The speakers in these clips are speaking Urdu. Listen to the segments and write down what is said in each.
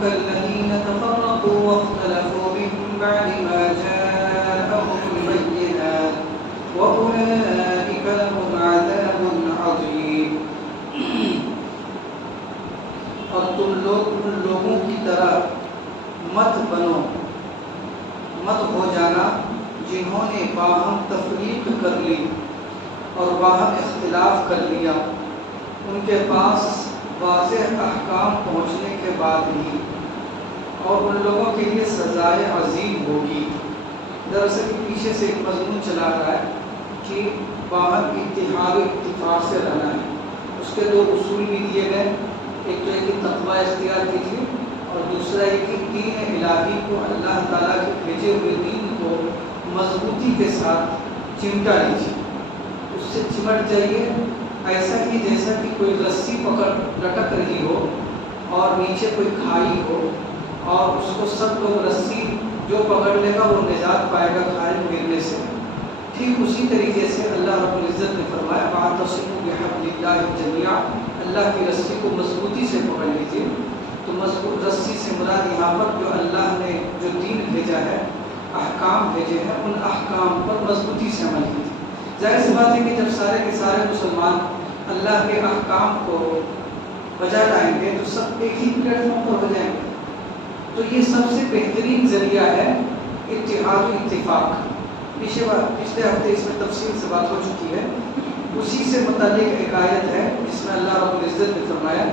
كالذين تفرقوا واختلفوا من بعد ما جاءهم البينات وأولئك لهم عذاب عظيم. اور تم لوگ ان لوگوں کی طرح مت بنو، مت ہو جانا جنہوں نے باہم تفریق کر لی اور باہم اختلاف کر لیا، ان کے پاس واضح احکام پہنچنے کے بعد ہی، اور ان لوگوں کے لیے سزائے عظیم ہوگی۔ دراصل پیچھے سے ایک مضمون چلا رہا ہے کہ باہم اتحاد و اتفاق سے رہنا ہے۔ اس کے دو اصول بھی دیے گئے، ایک تو یہ کہ تقوی اختیار کیجیے، اور دوسرا یہ کہ دین الہی کو، اللہ تعالیٰ کے بھیجے ہوئے دین کو مضبوطی کے ساتھ چمٹا لیجیے، اس سے چمٹ جائیے، ایسا ہی جیسا کہ کوئی رسی پکڑ لٹک رہی ہو اور نیچے کوئی کھائی ہو اور اس کو سب لوگ رسی جو پکڑ لے گا وہ نجات پائے گا کھائی گرنے سے۔ ٹھیک اسی طریقے سے اللہ رب العزت نے فرمایا واعتصموا بحبل اللہ جميعا، اللہ کی رسی کو مضبوطی سے پکڑ لیجیے۔ تو مضبوط رسی سے مراد یہاں پر جو اللہ نے جو دین بھیجا ہے، احکام بھیجے ہیں، ان احکام پر مضبوطی سے عمل کیجیے۔ ظاہر سی بات ہے کہ جب سارے کے سارے مسلمان اللہ کے احکام کو بجا لائیں گے تو سب ایک ہی پلیٹ فارم پر ہو جائیں گے۔ تو یہ سب سے بہترین ذریعہ ہے اتحاد و اتفاق۔ پچھلے ہفتے اس میں تفصیل سے بات ہو چکی ہے۔ اسی سے متعلق ایک آیت ہے جس میں اللہ رب العزت نے فرمایا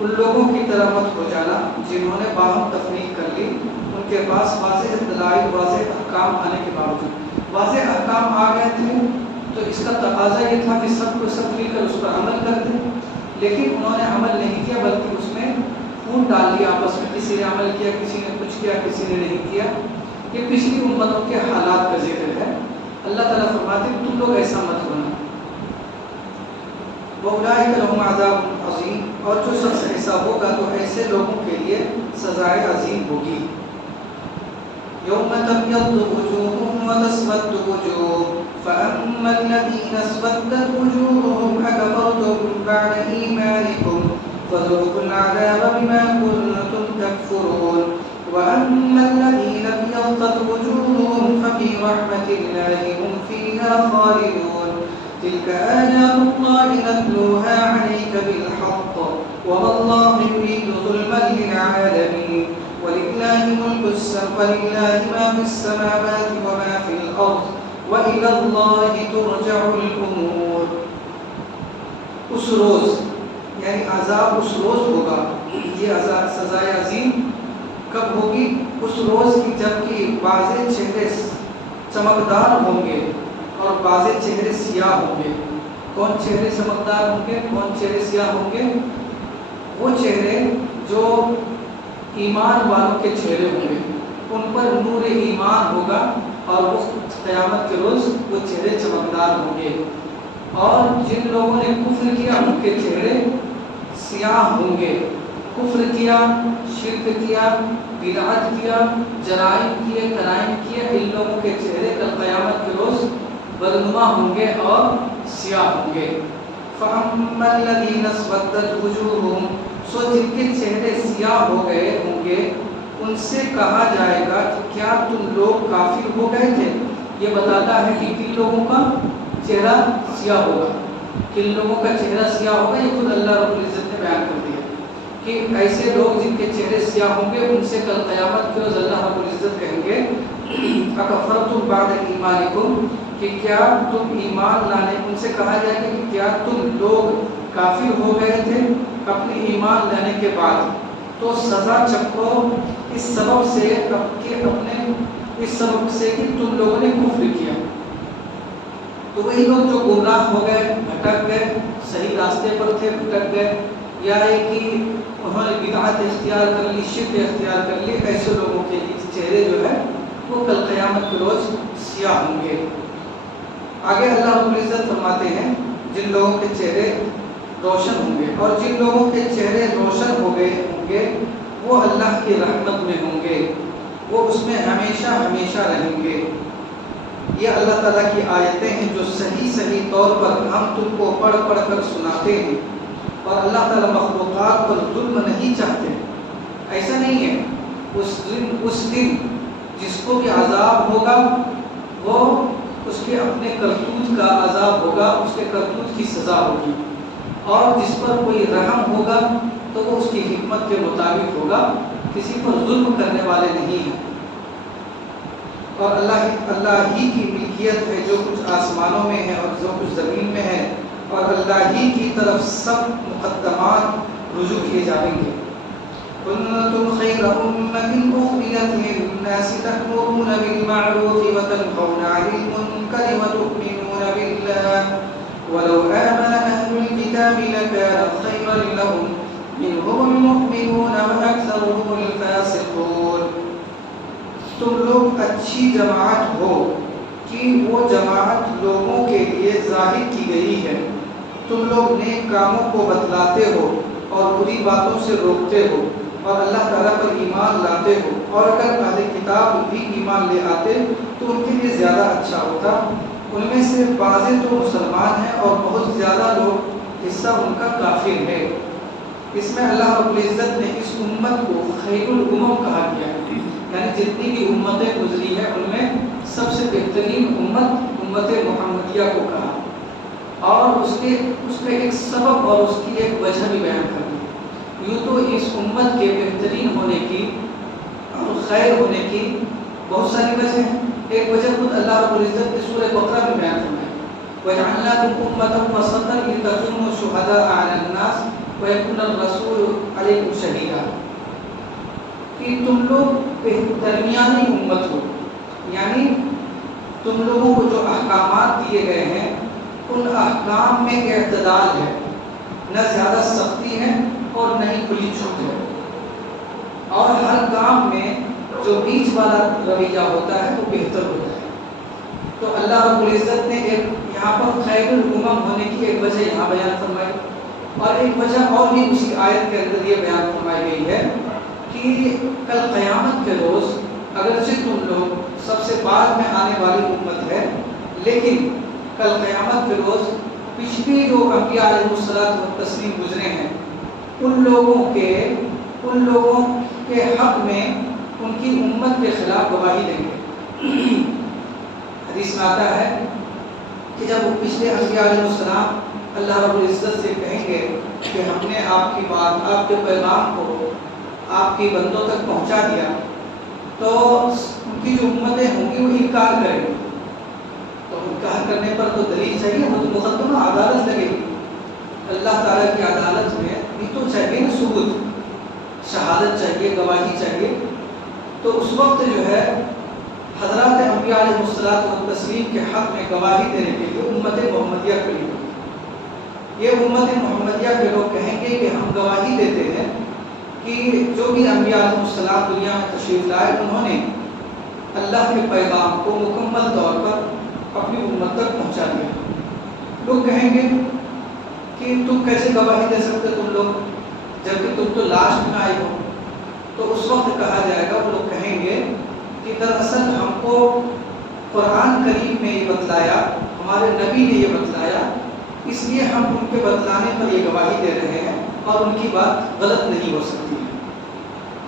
ان لوگوں کی طرح مت ہو جانا جنہوں نے باہم تفریق کر لی، ان کے پاس واضح دلائل، واضح احکام آنے کے باوجود، واضح احکام آ گئے تھے تو اس کا تقاضا یہ تھا کہ سب کو سب مل کر اس پر عمل کرتے، لیکن انہوں نے عمل نہیں کیا بلکہ اس میں پھوٹ ڈال دیا آپس میں، کسی نے عمل کیا، کسی نے کچھ کیا، کسی نے نہیں کیا۔ یہ پچھلی امتوں کے حالات کا ذکر ہے۔ اللہ تعالیٰ فرماتے ہیں تم لوگ ایسا مت ہونا۔ وَأُولَٰئِكَ لَهُمْ عَذَابٌ عَظِيمٌ، اور جو شخص ایسا ہوگا تو ایسے لوگوں کے لیے سزائے عظیم ہوگی۔ يَوْمَ تَبْيَضُّ وُجُوهٌ وَتَسْوَدُّ وُجُوهٌ فَأَمَّا الَّذِينَ اسْوَدَّتْ وُجُوهُهُمْ أَكَفَرْتُم بَعْدَ إِيمَانِكُمْ فَذُوقُوا الْعَذَابَ بِمَا كُنتُمْ تَكْفُرُونَ وَأَمَّا الَّذِينَ ابْيَضَّتْ وُجُوهُهُمْ فَفِي رَحْمَةِ اللَّهِ هُمْ فِيهَا خَالِدُونَ تِلْكَ آيَاتُ اللَّهِ نَتْلُوهَا عَلَيْكَ بِالْحَقِّ وَمَا اللَّهُ يُرِيدُ ظُلْمًا لِلْعَالَمِينَ وَلِلَّهِ مَا فِي السَّمَاوَاتِ وَمَا فِي الْأَرْضِ وَإِلَى اللَّهِ تُرْجَعُ الْأُمُورُ۔ اس روز یعنی عذاب اس روز ہوگا، یہ عذاب سزائے عظیم کب ہوگی؟ اس روز کی جب کہ بعض چہرے چمکدار ہوں گے اور بعض چہرے سیاہ ہوں گے۔ کون چہرے چمکدار ہوں گے، کون چہرے سیاہ ہوں گے؟ وہ چہرے جو ایمان والوں کے چہرے ہوں گے، ان پر نور ایمان ہوگا اور وہ قیامت کے روز وہ چہرے چمکدار ہوں گے۔ اور جن لوگوں نے کفر کیا ان کے چہرے سیاہ ہوں گے۔ کفر کیا، شرک کیا، بدعت کیا، جرائم کیے، کرائم کیے، ان لوگوں کے چہرے کل قیامت کے روز بدنما ہوں گے اور سیاہ ہوں گے۔ فَأَمَّا الَّذِينَ اسْوَدَّتْ وُجُوهُهُمْ، سو جن کے چہرے سیاہ ہو گئے ہوں گے ان سے کہا جائے گا کہ کیا تم لوگ کافر ہو گئے تھے؟ یہ بتاتا ہے کہ کن لوگوں کا چہرہ سیاہ ہوگا، کن لوگوں کا چہرہ سیاہ ہوگا، یہ خود اللہ رب العزت نے بیان کر دیا کہ ایسے لوگ جن کے چہرے سیاہ ہوں گے ان سے کل قیامت کے روز اللہ رب العزت کہیں گے اکفرتم بعد ایمانکم، کہ کیا تم ایمان لانے، ان سے کہا جائے گا کہ کیا تم لوگ کافر ہو گئے تھے اپنے ایمان لانے کے بعد؟ تو سزا چکو اس سبب سے کہ تم لوگوں نے کفر کیا۔ تو وہی لوگ جو گمراہ ہو گئے، بھٹک گئے، صحیح راستے پر تھے بھٹک گئے، یا ہے کہ انہوں نے بدعت اختیار کر لی، شرک اختیار کر لی، ایسے لوگوں کے چہرے جو ہے وہ کل قیامت کے روز سیاہ ہوں گے۔ آگے اللہ رب العزت فرماتے ہیں جن لوگوں کے چہرے روشن ہوں گے، اور جن لوگوں کے چہرے روشن ہو گئے ہوں گے وہ اللہ کی رحمت میں ہوں گے، وہ اس میں ہمیشہ ہمیشہ رہیں گے۔ یہ اللہ تعالیٰ کی آیتیں ہیں جو صحیح طور پر ہم تم کو پڑھ پڑھ کر سناتے ہیں، اور اللہ تعالیٰ مخلوقات پر ظلم نہیں چاہتے۔ ایسا نہیں ہے. اس دن جس کو بھی عذاب ہوگا وہ اس کے اپنے کرتوت کا عذاب ہوگا، اس کے کرتوت کی سزا ہوگی. اور جس پر کوئی رحم ہوگا تو وہ اس کی حکمت کے مطابق ہوگا، کسی پر ظلم کرنے والے نہیں ہیں. اور اللہ ہی کی ملکیت ہے جو کچھ آسمانوں میں ہے اور جو کچھ زمین میں ہے، اور اللہ ہی کی طرف سب مقدمات رجوع کیے جائیں گے. كنتم خير أمة أخرجت للناس تأمرون بالمعروف وتنهون عن المنكر وتؤمنون بالله ولو آمن أهل الكتاب لكان خيرا لهم منهم المؤمنون وأكثرهم الفاسقون. تم لوگ اچھی جماعت ہو کہ وہ جماعت لوگوں کے لیے ظاہر کی گئی ہے. تم لوگ نیک کاموں کو بتلاتے ہو اور بری باتوں سے روکتے ہو اور اللہ تعالیٰ پر ایمان لاتے ہو. اور اگر اہل کتاب بھی ایمان لے آتے تو ان کے لیے زیادہ اچھا ہوتا. ان میں سے بعض تو مسلمان ہیں اور بہت زیادہ لوگ حصہ ان کا کافر ہے. اس میں اللہ رب العزت نے اس امت کو خیر الامم کہا گیا ہے، یعنی جتنی بھی امتیں گزری ہیں ان میں سب سے بہترین امت محمدیہ کو کہا، اور اس کا ایک سبب اور اس کی ایک وجہ بھی بیان کر دی. یوں تو اس امت کے بہترین ہونے کی اور خیر ہونے کی بہت ساری وجہ ہیں. ایک وجہ خود اللہ رب العزت نے سورہ بقرہ میں بیان فرمائی، وَجَعَلْنَاكُمْ أُمَّةً وَسَطًا لِتَكُونُوا شُهَدَاءَ عَلَى النَّاسِ وَيَكُونَ الرَّسُولُ عَلَيْكُمْ شَهِيدًا، کہ تم لوگ درمیانی امت ہو، یعنی تم لوگوں کو جو احکامات دیے گئے ہیں ان احکام میں اعتدال ہے، نہ زیادہ سختی ہے اور نہ ہی کھلی چھوٹ ہے، اور ہر کام میں جو بیچ والا رویہ ہوتا ہے وہ بہتر ہوتا ہے. تو اللہ رب العزت نے ایک یہاں پر خیر الامم ہونے کی ایک وجہ یہاں بیان فرمائی، اور ایک وجہ اور بھی اسی آیت کے اندر یہ بیان فرمائی گئی ہے کہ کل قیامت کے روز اگرچہ تم لوگ سب سے بعد میں آنے والی امت ہے، لیکن کل قیامت کے روز پچھلی جو انبیاء علیہ الصلوۃ والتسلیم گزرے ہیں ان لوگوں کے حق میں ان کی امت کے خلاف گواہی دیں گے. حدیث میں آتا ہے کہ جب وہ پچھلے انبیاء علیہ السلام اللہ رب العزت سے کہیں گے کہ ہم نے آپ کی بات، آپ کے پیغام کو آپ کی بندوں تک پہنچا دیا، تو ان کی جو امتیں ہوں گی وہ انکار کریں گی. تو انکار کرنے پر تو دلیل چاہیے، وہ تو مقدمہ عدالت لگے گی. اللہ تعالیٰ کی عدالت میں بھی تو چاہیے نا ثبوت، شہادت چاہیے، گواہی چاہیے. تو اس وقت جو ہے حضرات انبیاء علیہ الصلوۃ والتسلیم کے حق میں گواہی دینے کے لیے امت محمدیہ کھڑی ہوگی. یہ امت محمدیہ کے لوگ کہیں گے کہ ہم گواہی دیتے ہیں کہ جو بھی انبیاء علیہ السلام دنیا میں تشریف لائے انہوں نے اللہ کے پیغام کو مکمل طور پر اپنی امت تک پہنچا دیا. لوگ کہیں گے کہ تم کیسے گواہی دے سکتے تم لوگ جبکہ تم تو لاسٹ میں آئے ہو. تو اس وقت کہا جائے گا، وہ لوگ کہیں گے کہ دراصل ہم کو قرآن کریم میں یہ بتلایا، ہمارے نبی نے یہ بتلایا، اس لیے ہم ان کے بتلانے پر یہ گواہی دے رہے ہیں اور ان کی بات غلط نہیں ہو سکتی ہے.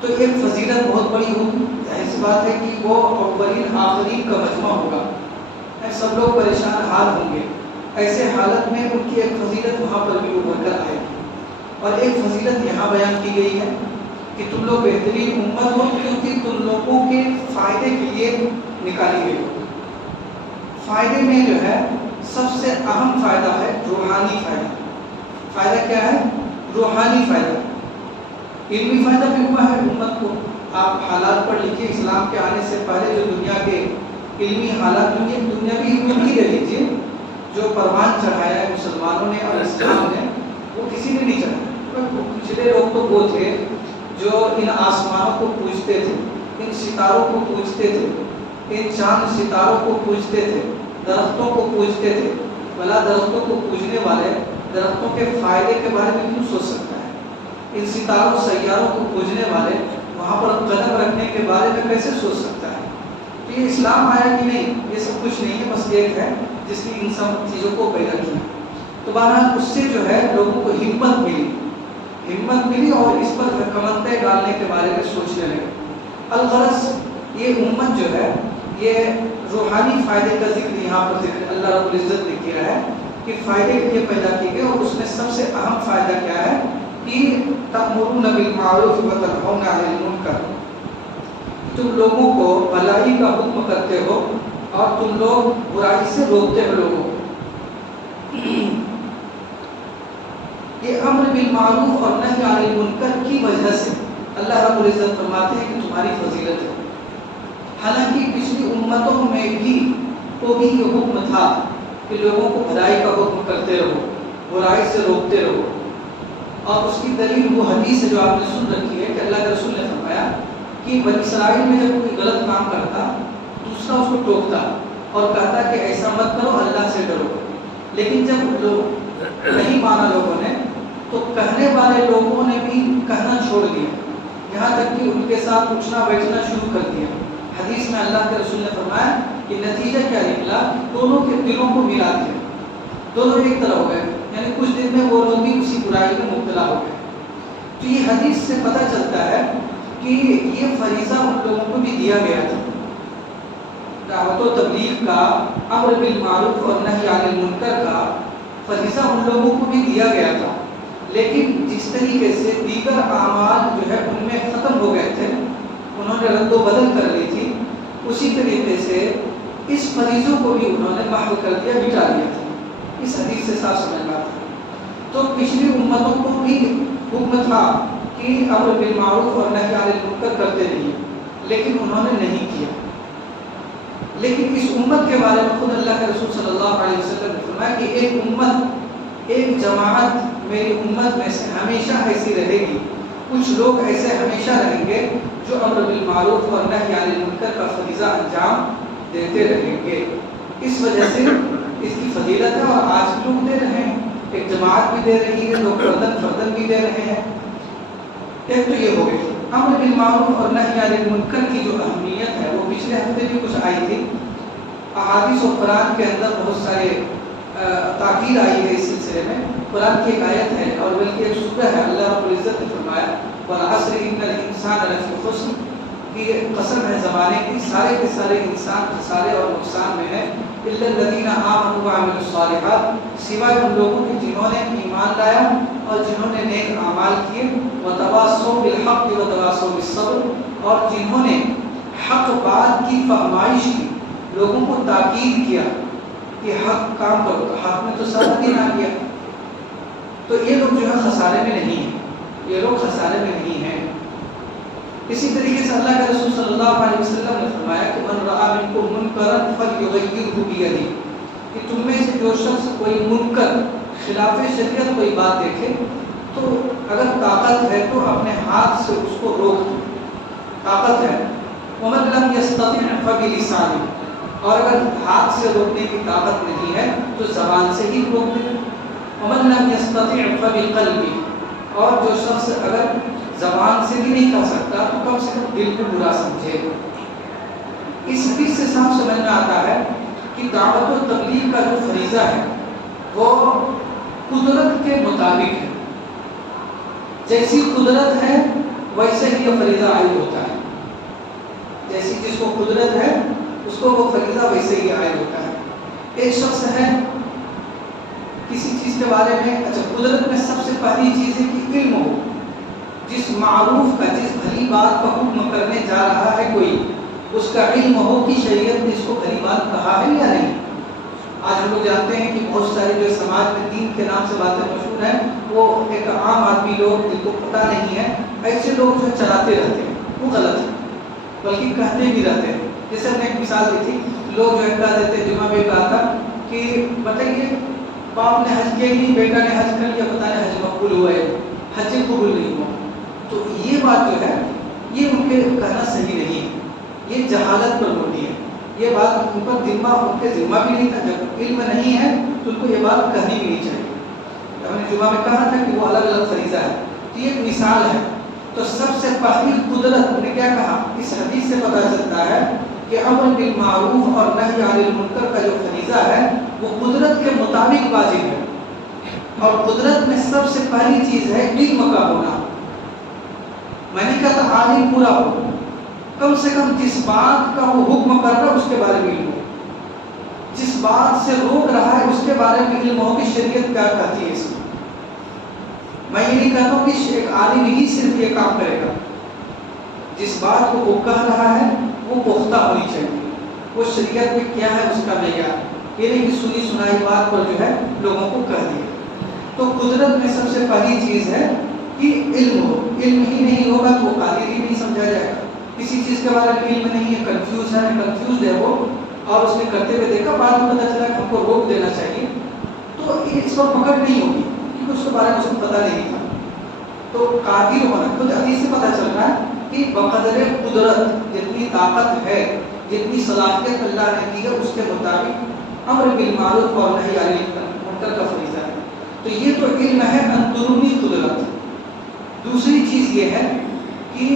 تو ایک فضیلت بہت بڑی ہوگی. ظاہر سی بات ہے کہ وہ اولین آخرین کا مجمع ہوگا، سب لوگ پریشان حال ہوں گے. ایسے حالت میں ان کی ایک فضیلت وہاں پر بھی ابھر کر آئے گی. اور ایک فضیلت یہاں بیان کی گئی ہے کہ تم لوگ بہترین امت ہو کیونکہ تم لوگوں کے فائدے کے لیے نکالی گئی ہو. فائدے میں جو ہے سب سے اہم فائدہ ہے روحانی فائدہ. فائدہ کیا ہے؟ روحانی فائدہ. علمی فائدہ بھی ہوا ہے امت کو. آپ حالات پر لکھیے اسلام کے آنے سے پہلے جو دنیا کے علمی حالات، دنیاوی علم ہی لے لیجیے، جو پروان چڑھایا ہے مسلمانوں نے اور اسلام نے وہ کسی نے نہیں چڑھایا. پچھلے لوگ تو وہ تھے جو ان آسمانوں کو پوجتے تھے، ان ستاروں کو پوجتے تھے، ان چاند ستاروں کو پوجتے تھے، درختوں کو پوجتے تھے. بھلا درختوں کو پوجنے والے درختوں کے فائدے کے بارے میں کیوں سوچ سکتا ہے؟ ان ستاروں سیاروں کو پوجنے والے وہاں پر قدم رکھنے کے بارے میں کیسے سوچ سکتا ہے؟ تو یہ اسلام آیا کہ نہیں، یہ سب کچھ نہیں ہے، بس ایک ہے جس نے ان سب چیزوں کو پیدا کیا. تو بہرحال اس سے جو ہے لوگوں کو ہمت ملی ہمت ملی اور اس پر کمندیں ڈالنے کے بارے میں سوچنے لگے۔ الغرض یہ امت جو ہے یہ روحانی فائدے کا ذکر یہاں پر ذکر اللہ رب العزت نے کیا ہے کہ فائدے کے لیے پیدا کی گئی، اور اس میں سب سے اہم فائدہ کیا ہے کہ تأمرون بالمعروف وتنہون عن المنکر، تم لوگوں کو بھلائی کا حکم کرتے ہو اور تم لوگ برائی سے روکتے ہو لوگوں کو۔ یہ امر بالمعروف اور نہی عن المنکر کی وجہ سے اللہ رب العزت فرماتے ہیں کہ تمہاری فضیلت ہے۔ حالانکہ پچھلی امتوں میں بھی کو بھی یہ حکم تھا کہ لوگوں کو بھلائی کا حکم کرتے رہو، برائی سے روکتے رہو، اور اس کی دلیل وہ حدیث ہے جو آپ نے سن رکھی ہے کہ اللہ کے رسول نے فرمایا کہ بنی اسرائیل میں جب کوئی غلط کام کرتا دوسرا اس کو ٹوکتا اور کہتا کہ ایسا مت کرو، اللہ سے ڈرو، لیکن جب لوگ نہیں مانا لوگوں نے تو کہنے والے لوگوں نے بھی کہنا چھوڑ دیا، یہاں تک کہ ان کے ساتھ اٹھنا بیٹھنا شروع کر دیا۔ حدیث میں اللہ کے رسول نے فرمایا کہ نتیجہ کیا نکلا، دونوں کے دلوں کو ملا دیا، دونوں ایک طرح ہو گئے، یعنی کچھ دن میں وہ لوگ بھی اسی برائی میں مبتلا ہو گئے۔ تو یہ حدیث سے پتہ چلتا ہے کہ یہ فریضہ ان لوگوں کو بھی دیا گیا تھا، دعوت و تبلیغ کا، امر بالمعروف اور نہی عن المنکر کا فریضہ ان لوگوں کو بھی دیا گیا تھا، لیکن جس طریقے سے دیگر اعمال جو ہے ان میں ختم ہو گئے تھے، انہوں نے رد و بدل کر لی تھی، اسی طریقے سے اس فریضوں کو بھی انہوں نے محو کر دیا، مٹا دیا تھا۔ اس حدیث سے صاف سمجھ میں آتا ہے۔ تو پچھلی امتوں کو بھی حکم تھا کہ امر بالمعروف اور نہی عن المنکر کرتے رہیے، لیکن انہوں نے نہیں کیا۔ لیکن اس امت کے بارے میں خود اللہ کے رسول صلی اللہ علیہ وسلم نے فرمایا کہ ایک امت، ایک جماعت میری امت میں سے ہمیشہ ایسی رہے گی، کچھ لوگ ایسے ہمیشہ رہیں گے جو امر بالمعروف اور نہی عن المنکر کا فریضہ انجام دیتے رہیں گے۔ اس وجہ سے اس کی فضیلت ہے، اور آج بھی لوگ دے رہے ہیں، ایک جماعت بھی دے رہی ہے، لوگ فردن بھی دے رہے ہیں۔ ایک تو یہ ہو گئی امر بالمعروف اور نہی عن المنکر کی جو اہمیت ہے، وہ پچھلے ہفتے بھی کچھ آئی تھی۔ احادیث و قرآن کے اندر بہت سارے تاکید آئی ہے اس سلسلے میں۔ قرآن کی ایک آیت ہے اور بلکہ ایک سورہ ہے، اللہ رب العزت نے فرمایا والعصر ان الانسان لفی خسر، کہ قسم ہے زمانے کی، سارے کے سارے انسان خسارے اور نقصان میں ہے، الا الذین آمنوا وعملوا الصالحات، سوائے ان لوگوں کے جنہوں نے ایمان لایا اور جنہوں نے نیک اعمال کیے، وتواصوا بالحق وتواصوا بالصبر، اور جنہوں نے حق بات کی فہمائش کی، لوگوں کو تاکید کیا کہ حق کام کرو، تو حق میں تو صبر بھی نہ کیا، تو یہ لوگ جو ہے خسارے میں نہیں ہیں، یہ لوگ خسارے میں نہیں ہیں۔ اسی طریقے سے اللہ کے رسول صلی اللہ علیہ وسلم نے فرمایا کہ من رأى منکم منکرا فلیغیرہ بیدہ، کہ تم میں سے جو شخص کوئی منکر خلاف شریعت کوئی بات دیکھے تو اگر طاقت ہے تو اپنے ہاتھ سے اس کو روک دے، طاقت ہے۔ ومن لم یستطع فبلسانہ، اور اگر ہاتھ سے روکنے کی طاقت نہیں ہے تو زبان سے ہی روک دے۔ ومن لم یستطع فبقلبہ، اور جو شخص اگر زبان سے بھی نہیں کر سکتا تو کم سے کم دل میں برا سمجھے۔ اس حدیث سے صاف سمجھ میں آتا ہے کہ دعوت و تبلیغ کا جو فریضہ ہے وہ قدرت کے مطابق ہے، جیسی قدرت ہے ویسے ہی یہ فریضہ عائد ہوتا ہے، جیسی جس کو قدرت ہے اس کو وہ فریضہ ویسے ہی عائد ہوتا ہے۔ ایک شخص ہے کسی چیز کے بارے میں، اچھا قدرت میں سب سے پہلی چیز ہے کہ علم ہو، جس معروف کا، جس بھلی بات کا حکم کرنے جا رہا ہے کوئی، اس کا علم ہو کہ شریعت نے اس کو بھلی بات کہا ہے یا نہیں۔ آج ہم لوگ جانتے ہیں کہ بہت ساری جو سماج میں دین کے نام سے باتیں مشہور ہیں، وہ ایک عام آدمی لوگ جن کو پتہ نہیں ہے، ایسے لوگ جو چلاتے رہتے ہیں، وہ غلط ہے، بلکہ کہتے بھی رہتے ہیں۔ جیسے ہم نے ایک مثال دی تھی، لوگ جو ہے کہہ دیتے، جمعہ میں کہا تھا کہ بتائیے باپ نے حج کیا نہیں، بیٹا نے حج کر لیا، پتہ نہیں حج مقبول ہوا ہے، حج قبول نہیں ہوا۔ تو یہ بات جو ہے یہ ان کے کہنا صحیح نہیں ہے، یہ جہالت پر مبنی ہے، یہ بات ان پر ذمہ، ان کے ذمہ بھی نہیں تھا، جب علم نہیں ہے تو ان کو یہ بات کہنی بھی نہیں چاہیے۔ ہم نے جمعہ میں کہا تھا کہ وہ الگ الگ فریضہ ہے، تو یہ ایک مثال ہے۔ تو سب سے پہلی قدرت نے کیا کہا، اس حدیث سے پتہ چلتا ہے کہ امر بالمعروف اور نہی عن المنکر کا جو فریضہ ہے وہ قدرت کے مطابق واجب ہے، اور قدرت میں سب سے پہلی چیز ہے علم کا ہونا. میں نے کہا تھا عالم پورا ہو، کم سے کم جس بات کا وہ حکم کر رہا ہے اس کے بارے میں علم ہو، جس بات سے روک رہا ہے اس کے بارے میں علم ہو کہ شریعت کیا کہتی ہے اس میں. میں یہ نہیں کہتا ہوں کہ ایک عالم ہی صرف یہ کام کرے گا، جس بات کو وہ کہہ رہا ہے وہ پختہ ہونی چاہیے، وہ شریعت میں کیا ہے اس کا معیار، یہ نہیں کہ سنی سنائی بات پر جو ہے لوگوں کو کہہ دیا. تو قدرت میں سب سے پہلی چیز ہے کہ علم ہو. علم ہی نہیں ہوگا تو وہ قادر ہی نہیں سمجھا جائے گا. کسی چیز کے بارے میں علم نہیں ہے، کنفیوز ہے وہ، اور اس نے کرتے ہوئے دیکھا، بعد میں پتہ چلا کہ ہم کو روک دینا چاہیے، تو اس پر پکڑ نہیں ہوگی کیونکہ اس کے بارے میں اس کو پتہ نہیں تھا. تو قادر ہونا، خود حدیث سے پتہ چل رہا ہے کہ بقدر قدرت جتنی طاقت ہے، جتنی صلاحیت اللہ نے دی ہے، اس کے مطابق امر بالمعروف اور نہی عن المنکر کا فریضہ ہے. تو یہ تو علم ہے اندرونی قدرت. دوسری چیز یہ ہے کہ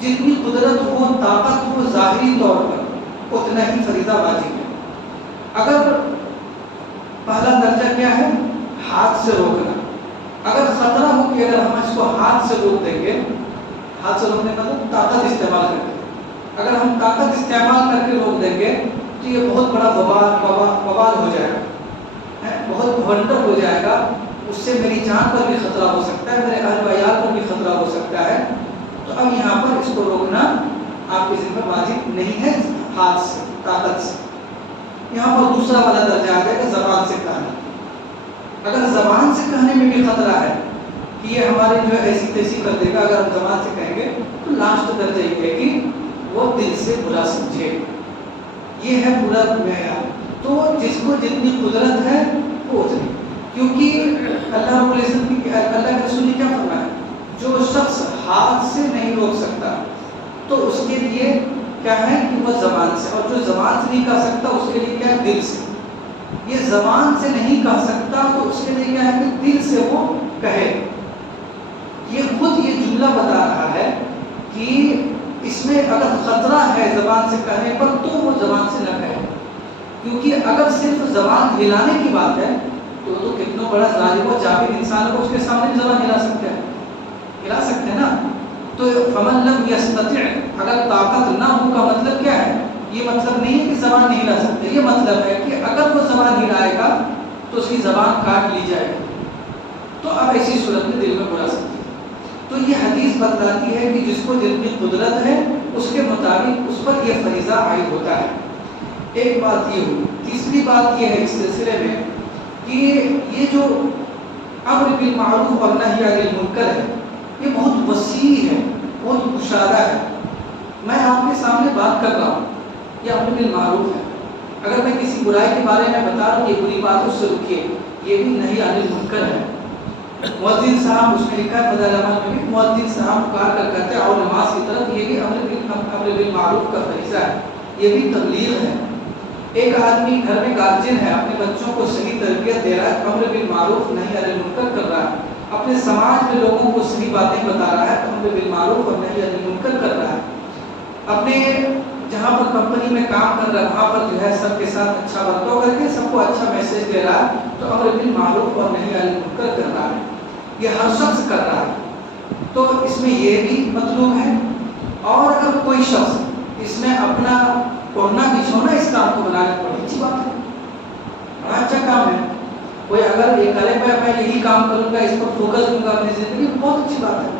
جتنی قدرت ہو، طاقت ہو ظاہری طور پر، اتنا ہی فریضہ واجب ہے. اگر پہلا درجہ کیا ہے؟ ہاتھ سے روکنا. اگر خطرہ ہو کہ اگر ہم اس کو ہاتھ سے روک دیں گے، ہاتھ سے روکنے کا مطلب طاقت استعمال کر کے، اگر ہم طاقت استعمال کر کے روک دیں گے تو یہ بہت بڑا وبال ہو جائے گا، بہت بھنڈر ہو جائے گا. اس سے میری جان پر بھی خطرہ ہو سکتا ہے، میرے اہل و عیال پر بھی خطرہ ہو سکتا ہے. تو اب یہاں پر اس کو روکنا آپ کے ذمہ واجب نہیں ہے ہاتھ سے، طاقت سے. یہاں پر دوسرا والا درجہ آ جائے گا زبان سے کہنا. اگر زبان سے کہنے میں بھی خطرہ ہے کہ یہ ہمارے جو ہے ایسی تیسی کر دے گا، اگر ہم زبان سے کہیں گے تو لاسٹ درجہ یہ ہے کہ وہ دل سے برا سمجھے. یہ ہے پورا معیار. تو جس کو جتنی قدرت ہے وہ اتنی، کیونکہ اللہ رب العزت کی، اللہ کے رسول نے کیا فرمایا، جو شخص ہاتھ سے نہیں روک سکتا تو اس کے لیے کیا ہے کہ وہ زبان سے، اور جو زبان سے نہیں کہہ سکتا اس کے لیے کیا ہے، دل سے. یہ زبان سے نہیں کہہ سکتا تو اس کے لیے کیا ہے کہ دل سے وہ کہے. یہ خود یہ جملہ بتا رہا ہے کہ اس میں اگر خطرہ ہے زبان سے کہنے پر تو وہ زبان سے نہ کہے. کیونکہ اگر صرف زبان ہلانے کی بات ہے تو کتنا بڑا ظالم و جابر انسان کو اس کے سامنے بھی زبان ہلا سکتے ہیں نا. تو فمن لم یستطع، اگر طاقت نہ ہو کا مطلب کیا ہے؟ یہ مطلب نہیں ہے کہ زبان نہیں ہلا سکتے، یہ مطلب ہے کہ اگر وہ زبان ہلائے گا تو اس کی زبان کاٹ لی جائے گی، تو اب ایسی صورت میں دل میں برا سکتی ہے. تو یہ حدیث بتلاتی ہے کہ جس کو جتنی قدرت ہے اس کے مطابق اس پر یہ فریضہ عائد ہوتا ہے. ایک بات یہ ہوئی. تیسری بات یہ ہے اس سلسلے میں کہ یہ جو امر بالمعروف اور نہی عن المنکر ہے یہ بہت وسیع ہے، بہت گشادہ ہے. میں آپ کے سامنے بات کر رہا ہوں، یہ امر بالمعروف ہے. اگر میں کسی برائی کے بارے میں بتا رہا ہوں یہ بری بات اس سے رکیے، یہ بھی نہی عن المنکر ہے. مؤذن صاحب، اس میں لکھا ہے فضائل اعمال میں بھی، مؤذن صاحب پکار کر کہتے ہیں اور نماز کی طرف، یہ بھی امر بالمعروف کا فریضہ ہے، یہ بھی تبلیغ ہے. ایک آدمی گھر میں گارجین ہے، اپنے بچوں کو صحیح تربیت دے رہا ہے، امر بالمعروف نہی عن المنکر کر رہا ہے، اپنے سماج میں لوگوں کو صحیح باتیں بتا رہا ہے، امر بالمعروف اور نہی عن المنکر کر رہا ہے. اپنے جہاں پر کمپنی میں کام کر رہا ہے وہاں پر جو ہے سب کے ساتھ اچھا برتاؤ کر کے سب کو اچھا میسج دے رہا ہے، تو امر بالمعروف اور نہی عن المنکر کر رہا ہے. یہ ہر شخص کر رہا ہے، تو اس میں یہ بھی مطلوب ہے. اور اگر کوئی شخص اس میں اپنا اوڑھنا بچھونا اس کام کو بنا لے، بڑی اچھی بات ہے، بڑا اچھا کام ہے. کوئی اگر یہ کرے میں یہی کام کروں گا، اس پر فوکس دوں گا اپنی زندگی، بہت اچھی بات ہے.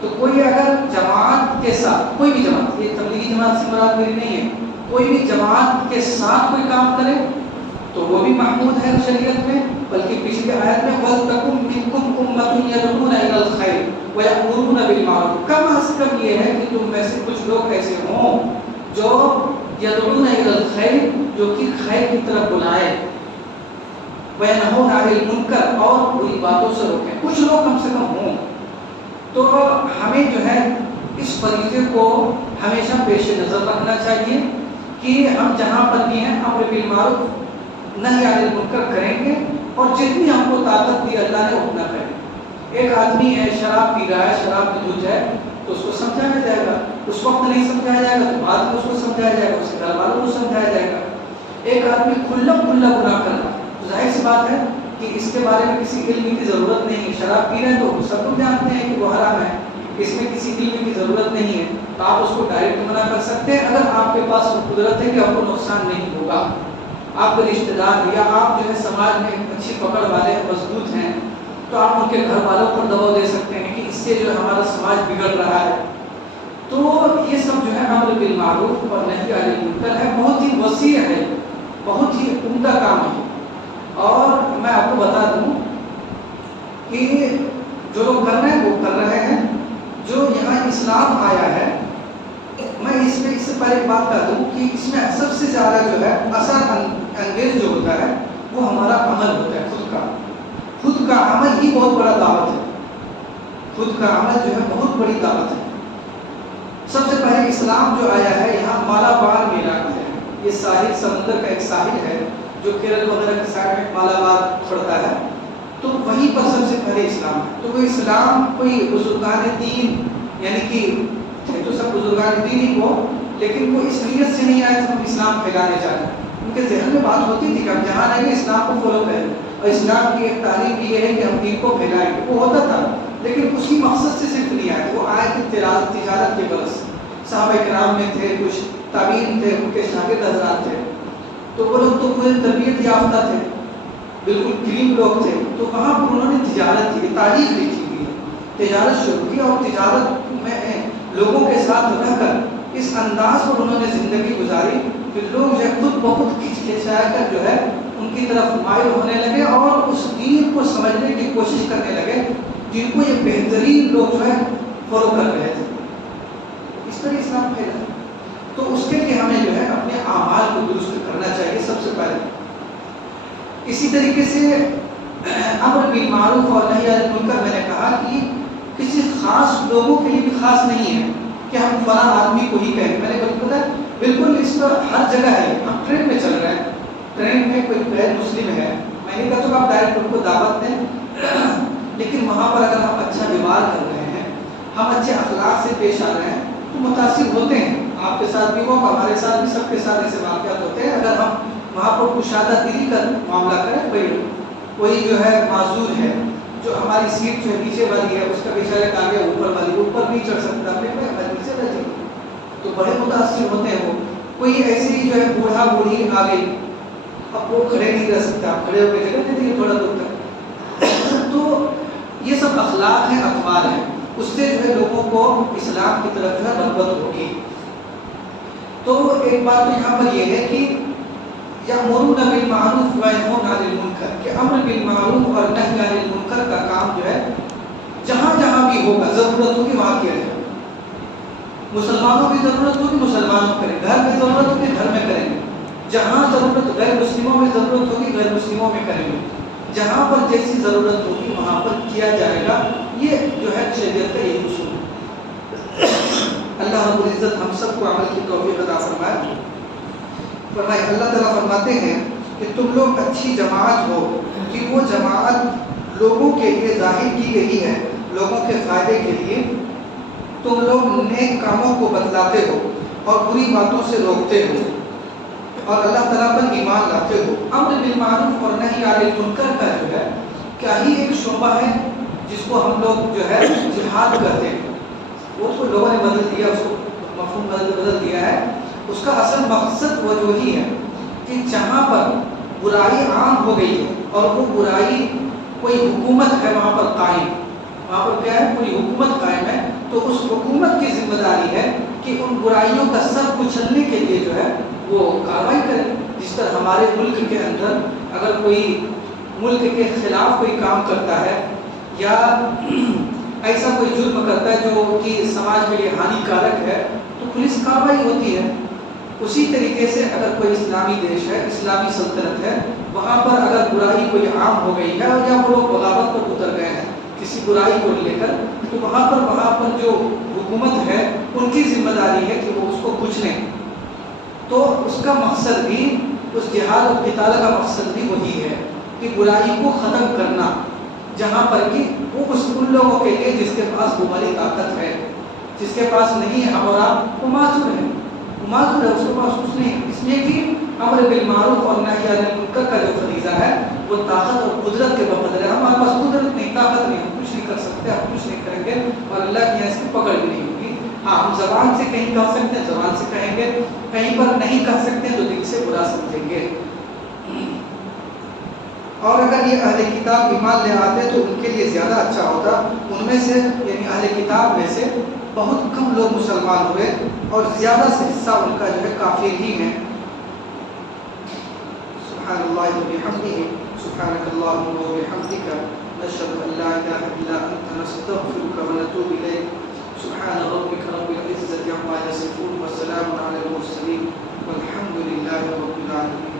تو کوئی اگر جماعت کے ساتھ، کوئی بھی جماعت، یہ تبلیغی جماعت سے مراد میری نہیں ہے، کوئی بھی جماعت کے ساتھ کوئی کام کرے تو وہ بھی محمود ہے شریعت میں. بلکہ پچھلی آیت میں وَلْتَكُن مِّنكُمْ أُمَّةٌ يَدْعُونَ إِلَى الْخَيْرِ وَيَأْمُرُونَ بِالْمَعْرُوفِ. کم از کم یہ ہے کہ تم میں سے کچھ لوگ ایسے ہوں جو يَدْعُونَ إِلَى الْخَيْرِ، جو کہ خیر کی طرف بلائے، وَيَنْهُونَ عَنِ الْمُنكَرِ، اور بری باتوں سے روکیں. کچھ لوگ کم سے کم ہوں. تو ہمیں جو ہے اس فریضے کو ہمیشہ پیش نظر رکھنا چاہیے کہ ہم جہاں پر بھی ہیں امر بالمعروف نہی عن المنکر کریں گے، اور جتنی ہم کو طاقت دی اللہ نے اتنا کریں. ایک آدمی ہے شراب پی رہا ہے، شراب میں دھل جائے تو اس کو سمجھایا جائے گا، اس وقت نہیں سمجھایا جائے گا تو بعد میں اس کو سمجھایا جائے گا، اس کے گھر والوں کو سمجھایا جائے گا. ایک آدمی کھلا گناہ کر رہا ہے، ظاہر سی بات ہے کہ اس کے بارے میں کسی علم کی ضرورت نہیں ہے. شراب پی رہے ہیں تو سب لوگ جانتے ہیں کہ وہ حرام ہے, اس میں کسی علم کی ضرورت نہیں ہے, تو آپ اس کو ڈائریکٹ منع کر سکتے ہیں اگر آپ کے پاس وہ قدرت ہے کہ آپ کو نقصان نہیں ہوگا. آپ کے رشتہ دار یا آپ جو ہے سماج میں اچھی پکڑ والے مضبوط ہیں تو آپ ان کے گھر والوں پر دباؤ دے سکتے ہیں کہ اس سے جو ہے ہمارا سماج بگڑ رہا ہے. تو یہ سب جو ہے امر بالمعروف اور نہی عن المنکر ہے, بہت ہی وسیع ہے, بہت ہی عمدہ کام ہے. اور میں آپ کو بتا دوں کہ جو لوگ کر رہے ہیں وہ کر رہے ہیں. جو یہاں اسلام آیا ہے, میں اس میں اس سے پہلے ایک بات کر دوں کہ اس میں سب سے زیادہ جو ہے اثر انگیز جو ہوتا ہے وہ ہمارا عمل ہوتا ہے. خود کا عمل ہی بہت بڑا دعوت ہے. خود کا عمل جو ہے بہت بڑی دعوت ہے. سب سے پہلے اسلام جو آیا ہے یہاں مالابار میں علاقہ ہے, یہ ساحل سمندر کا ایک ساحل ہے جو کیرل وغیرہ کے سائڈ میں مالابار پڑتا ہے, تو وہیں پر سب سے پہلے اسلام ہے. تو وہ اسلام کوئی بزرگان دین یعنی کہ تھے تو سب بزرگان دین ہی کو, لیکن وہ اس نیت سے نہیں آئے کہ ہم اسلام پھیلانے جائیں. ان کے ذہن میں بات ہوتی تھی کہ ہم جہاں رہیں گے اسلام کو فالو کریں, اور اسلام کی ایک تعلیم یہ ہے کہ ہم دین کو پھیلائیں گے. وہ ہوتا تھا لیکن اسی مقصد سے صرف نہیں آئے. وہ آئے کہ تجارت کے غرض سے. صحابہ کرام میں تھے, کچھ تابعین تھے, ان کے شاگرد حضرات تھے, تو وہ لوگ تو پورے تربیت یافتہ تھے, بالکل کریم لوگ تھے. تو وہاں پر انہوں نے تجارت کی, تاریخ لکھی ہوئی ہے, تجارت شروع کی, اور تجارت میں لوگوں کے ساتھ رہ کر اس انداز پر انہوں نے زندگی گزاری کہ لوگ جو ہے خود بخود کھچا کر جو ہے ان کی طرف مائل ہونے لگے اور اس دین کو سمجھنے کی کوشش کرنے لگے جن کو یہ بہترین لوگ جو ہے فالو کر رہے تھے. اس طرح اسلام پھیلا. تو اس کے لیے ہمیں جو ہے اپنے اعمال کو درست کرنا چاہیے سب سے پہلے. اسی طریقے سے امر بالمعروف اور نہی عن المنکر میں نے کہا کہ کسی خاص لوگوں کے لیے بھی خاص نہیں ہے کہ ہم فلاں آدمی کو ہی کہیں. میں نے بالکل اس پر ہر جگہ ہے. ہم ٹرین میں چل رہے ہیں, ٹرین میں کوئی غیر مسلم ہے, میں نہیں کہتا کہ آپ ڈائریکٹ ان کو دعوت دیں, لیکن وہاں پر اگر ہم اچھا ویوہار کر رہے ہیں, ہم اچھے اخلاق سے پیش آ رہے ہیں تو متاثر ہوتے ہیں. آپ کے ساتھ بھی ہو, ہمارے ساتھ بھی, سب کے ساتھ ایسے واقعات ہوتے ہیں. اگر ہم وہاں پر کشادہ دلی کا معاملہ کریں, کوئی جو ہے معذور ہے, جو ہماری سیٹ جو ہے پیچھے والی ہے, اس کا بیچارہ کاغذ اوپر والی, اوپر نہیں چڑھ سکتا, نیچے رہ جائے, تو بڑے متاثر ہوتے ہیں. وہ کوئی ایسی جو ہے بوڑھا بوڑھی آ گئی, اب وہ کھڑے نہیں رہ سکتے, آپ کھڑے ہو کے جگہ دے دیے تھوڑا دور تک. تو یہ سب اخلاق ہیں, اخبار ہیں, اس سے جو ہے لوگوں کو اسلام کی طرف جو ہے رغبت ہوگی. تو ایک بات تو یہاں پر یہ ہے کہ یأمرون بالمعروف وینہون عن المنکر, کہ امر بالمعروف اور نہی عن المنکر کا کام جو ہے جہاں جہاں بھی ہوگا, ضرورت ہوگی وہاں کیا جائے. مسلمانوں کی ضرورت ہوگی مسلمانوں کریں, گھر میں ضرورت ہوگی گھر میں کریں گے, جہاں ضرورت غیر مسلموں میں ضرورت ہوگی غیر مسلموں میں کریں گے, جہاں پر جیسی ضرورت ہوگی وہاں پر کیا جائے گا. یہ جو ہے شریعت کا یہی اصول ہے. اللہ رب العزت ہم سب کو عمل کی توفیق عطا فرمائے. اللہ تعالیٰ فرماتے ہیں کہ تم لوگ اچھی جماعت ہو, کہ وہ جماعت لوگوں کے لیے ظاہر کی گئی ہے, لوگوں کے فائدے کے لیے. تم لوگ نیک کاموں کو بتلاتے ہو اور بری باتوں سے روکتے ہو اور اللہ تعالیٰ پر ایمان لاتے ہو. امر بالمعروف اور نہی عن المنکر کا جو ہے کیا ہی ایک شعبہ ہے جس کو ہم لوگ جو ہے جہاد کرتے ہیں. وہ تو لوگوں نے بدل دیا, اس کو مفہوم بدل دیا ہے. اس کا اصل مقصد وہ جو ہی ہے کہ جہاں پر برائی عام ہو گئی ہے اور وہ برائی کوئی حکومت ہے وہاں پر قائم, وہاں پر کیا ہے کوئی حکومت قائم ہے, تو اس حکومت کی ذمہ داری ہے کہ ان برائیوں کا سر کچلنے کے لیے جو ہے وہ کارروائی کرے. جس طرح ہمارے ملک کے اندر اگر کوئی ملک کے خلاف کوئی کام کرتا ہے یا ایسا کوئی جرم کرتا ہے جو کہ سماج کے لیے ہانی کارک ہے, تو پولیس کارروائی ہوتی ہے. اسی طریقے سے اگر کوئی اسلامی دیش ہے, اسلامی سلطنت ہے, وہاں پر اگر برائی کوئی عام ہو گئی ہے یا وہ لوگ بغاوت پر اتر گئے ہیں کسی برائی کو لے کر, تو وہاں پر جو حکومت ہے ان کی ذمہ داری ہے کہ وہ اس کو کچھ لیں. تو اس کا مقصد بھی, اس جہاد و قتال کا مقصد بھی وہی ہے کہ برائی کو ختم کرنا, جہاں پر کہ وہ ان لوگوں کے لیے جس کے پاس وہ والی طاقت ہے, جس کے پاس نہیں ہے اور آپ وہ معذور ہے, اس کے پاس کچھ نہیں. اس لیے کہ امر بالمعروف اور نہی عن المنکر کا جو فریضہ ہے وہ طاقت اور قدرت کے بقدر ہے. ہمارے پاس قدرت نہیں، طاقت نہیں، ہم کچھ نہیں کر سکتے، ہم کچھ نہیں کریں گے اور اللہ کی اس کی پکڑ بھی نہیں ہوگی. ہاں ہم زبان سے کہیں کہہ سکتے ہیں، زبان سے کہیں گے، کہیں پر نہیں کہہ سکتے ہیں تو دل سے برا سمجھیں گے. اور اگر یہ اہل کتاب ایمان لے آتے تو ان کے لیے زیادہ اچھا ہوتا. ان میں سے یعنی اہل کتاب میں سے بہت کم لوگ مسلمان ہوئے اور زیادہ سے حصہ ان کا جو ہے کافر ہی ہے. سبحان اللہ و بحمدہ سبحانک اللہم و بحمدک نشہد ان لا الہ الا انت نستغفرک و نتوب الیک. سبحان ربک رب العزة عما یصفون وسلام علی المرسلین والحمد للہ رب العالمین.